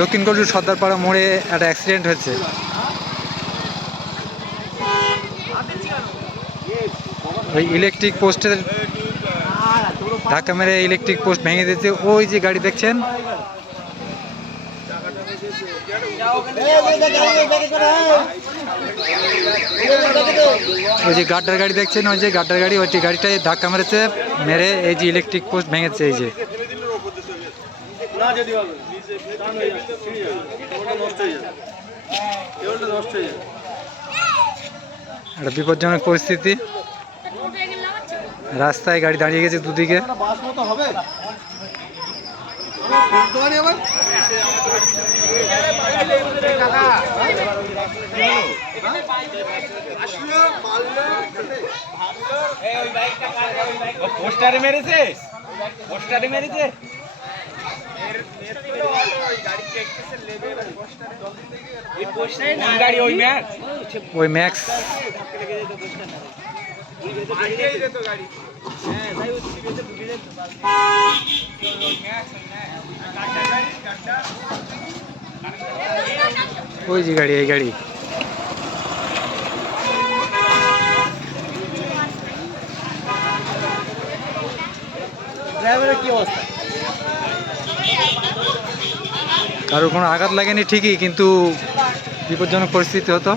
দক্ষিণ কলজুর সর্দারপাড়া মোড়ে একটা অ্যাক্সিডেন্ট হয়েছে। ওই ইলেকট্রিক পোস্টের ধাক্কা মেরে ইলেকট্রিক পোস্ট ভেঙে দিয়েছে। ওই যে গাড়ি দেখছেন? ওই যে গাড্ডার গাড়ি দেখছেন? ওই যে গাড্ডার গাড়ি, ওইটি গাড়িটাই ধাক্কা মেরেছে, মেরে এই যে ইলেকট্রিক পোস্ট ভেঙেছে এই যে। না যদি হবে নিচে টান হয়ে যাবে ওটা নষ্ট হয়ে যাবে। কেবলটা নষ্ট হয়ে যাবে। একটা বিপজ্জনক পরিস্থিতি। রাস্তায় গাড়ি দাঁড়িয়ে গেছে দুদিকে। পোস্টারে মেরেছে? পোস্টারে মেরেছে? ওই ম্যাচ ওই ম্যাক্স। ওই যে গাড়ি এই গাড়ি। ড্রাইভারের কি অবস্থা? কারোর কোনো আঘাত লাগেনি ঠিকই কিন্তু বিপজ্জনক পরিস্থিতি হতো।